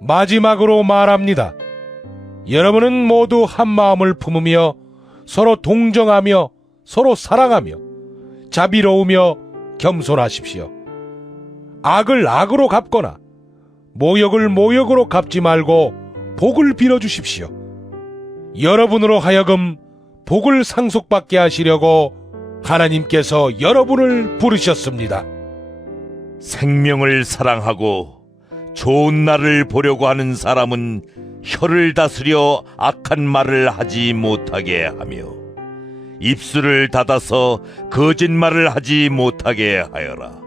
마지막으로 말합니다. 여러분은 모두 한 마음을 품으며 서로 동정하며 서로 사랑하며 자비로우며 겸손하십시오. 악을 악으로 갚거나 모욕을 모욕으로 갚지 말고 복을 빌어 주십시오. 여러분으로 하여금 복을 상속받게 하시려고 하나님께서 여러분을 부르셨습니다. 생명을 사랑하고 좋은 날을 보려고 하는 사람은 혀를 다스려 악한 말을 하지 못하게 하며 입술을 닫아서 거짓말을 하지 못하게 하여라.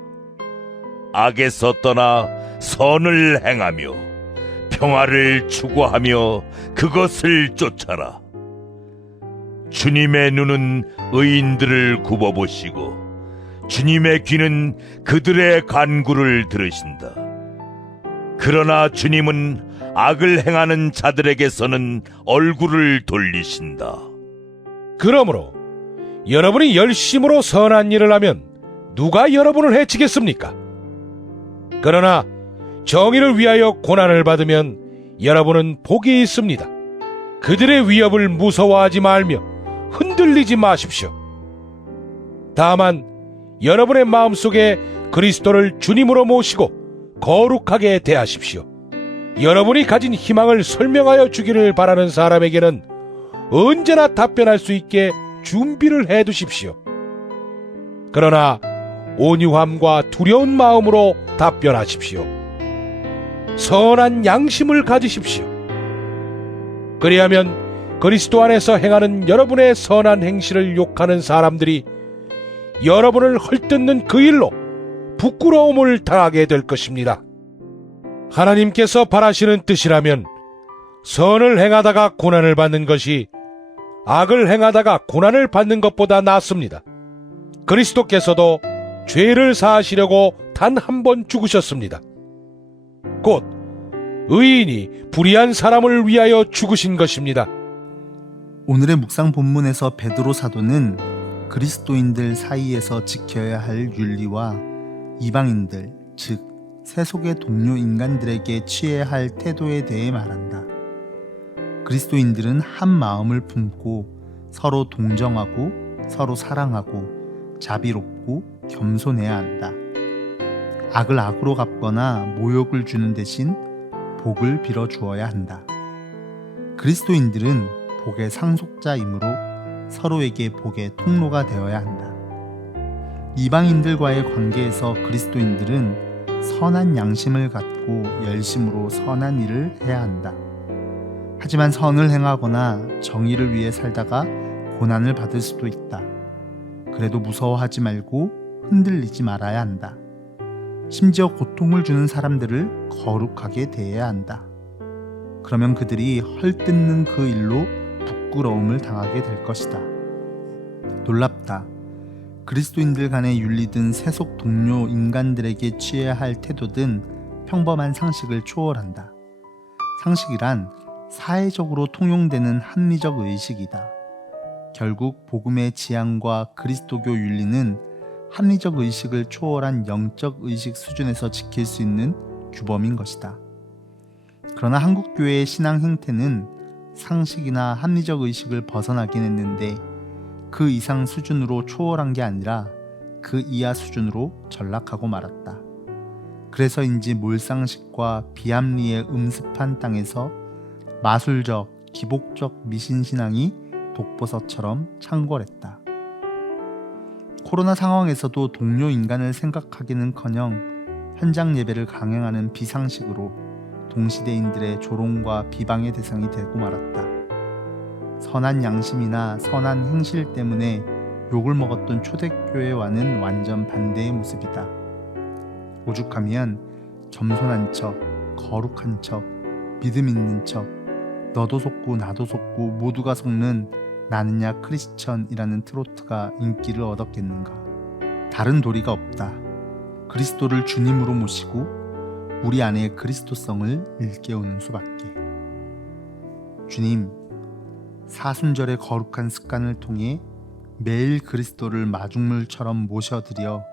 악에서 떠나 선을 행하며 평화를 추구하며 그것을 쫓아라. 주님의 눈은 의인들을 굽어보시고 주님의 귀는 그들의 간구를 들으신다. 그러나 주님은 악을 행하는 자들에게서는 얼굴을 돌리신다. 그러므로 여러분이 열심으로 선한 일을 하면 누가 여러분을 해치겠습니까? 그러나 정의를 위하여 고난을 받으면 여러분은 복이 있습니다. 그들의 위협을 무서워하지 말며 흔들리지 마십시오. 다만 여러분의 마음속에 그리스도를 주님으로 모시고 거룩하게 대하십시오. 여러분이 가진 희망을 설명하여 주기를 바라는 사람에게는 언제나 답변할 수 있게 준비를 해 두십시오. 그러나 온유함과 두려운 마음으로 답변하십시오. 선한 양심을 가지십시오. 그리하면 그리스도 안에서 행하는 여러분의 선한 행실을 욕하는 사람들이 여러분을 헐뜯는 그 일로 부끄러움을 당하게 될 것입니다. 하나님께서 바라시는 뜻이라면 선을 행하다가 고난을 받는 것이 악을 행하다가 고난을 받는 것보다 낫습니다. 그리스도께서도 죄를 사하시려고 단 한 번 죽으셨습니다. 곧 의인이 불의한 사람을 위하여 죽으신 것입니다. 오늘의 묵상 본문에서 베드로 사도는 그리스도인들 사이에서 지켜야 할 윤리와 이방인들, 즉 세속의 동료 인간들에게 취해야 할 태도에 대해 말한다. 그리스도인들은 한 마음을 품고 서로 동정하고 서로 사랑하고 자비롭고 겸손해야 한다. 악을 악으로 갚거나 모욕을 주는 대신 복을 빌어 주어야 한다. 그리스도인들은 복의 상속자이므로 서로에게 복의 통로가 되어야 한다. 이방인들과의 관계에서 그리스도인들은 선한 양심을 갖고 열심으로 선한 일을 해야 한다. 하지만 선을 행하거나 정의를 위해 살다가 고난을 받을 수도 있다. 그래도 무서워하지 말고 흔들리지 말아야 한다. 심지어 고통을 주는 사람들을 거룩하게 대해야 한다. 그러면 그들이 헐뜯는 그 일로 부끄러움을 당하게 될 것이다. 놀랍다. 그리스도인들 간의 윤리든 세속 동료 인간들에게 취해야 할 태도든 평범한 상식을 초월한다. 상식이란 사회적으로 통용되는 합리적 의식이다. 결국 복음의 지향과 그리스도교 윤리는 합리적 의식을 초월한 영적 의식 수준에서 지킬 수 있는 규범인 것이다. 그러나 한국 교회의 신앙 행태는 상식이나 합리적 의식을 벗어나긴 했는데 그 이상 수준으로 초월한 게 아니라 그 이하 수준으로 전락하고 말았다. 그래서인지 몰상식과 비합리의 음습한 땅에서 마술적, 기복적 미신신앙이 독버섯처럼 창궐했다. 코로나 상황에서도 동료 인간을 생각하기는커녕 현장 예배를 강행하는 비상식으로 동시대인들의 조롱과 비방의 대상이 되고 말았다. 선한 양심이나 선한 행실 때문에 욕을 먹었던 초대교회와는 완전 반대의 모습이다. 오죽하면 겸손한 척, 거룩한 척, 믿음 있는 척, 너도 속고 나도 속고 모두가 속는 나느냐 크리스천이라는 트로트가 인기를 얻었겠는가. 다른 도리가 없다. 그리스도를 주님으로 모시고 우리 안의 그리스도성을 일깨우는 수밖에. 주님, 사순절의 거룩한 습관을 통해 매일 그리스도를 마중물처럼 모셔드려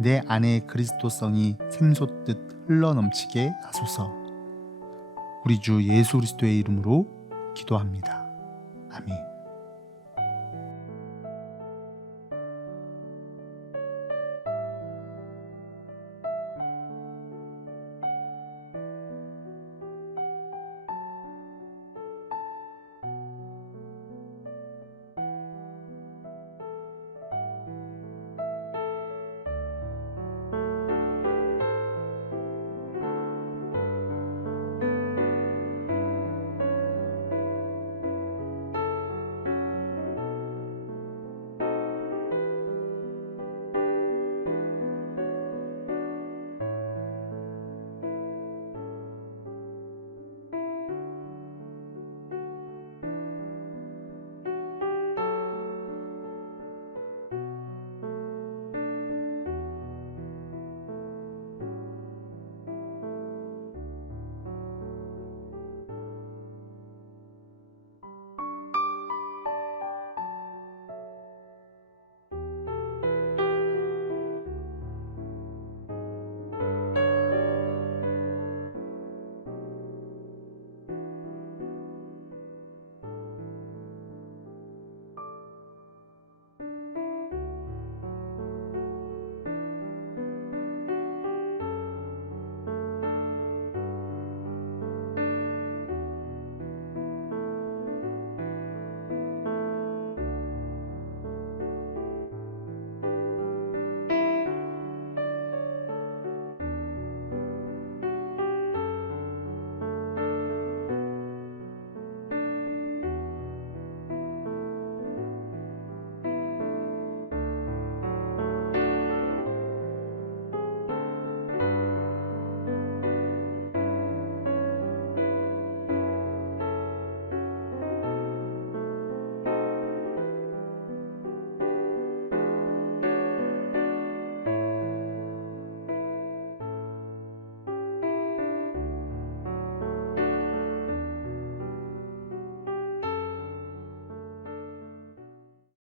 내 안의 그리스도성이 샘솟듯 흘러넘치게 하소서. 우리 주 예수 그리스도의 이름으로 기도합니다. 아멘.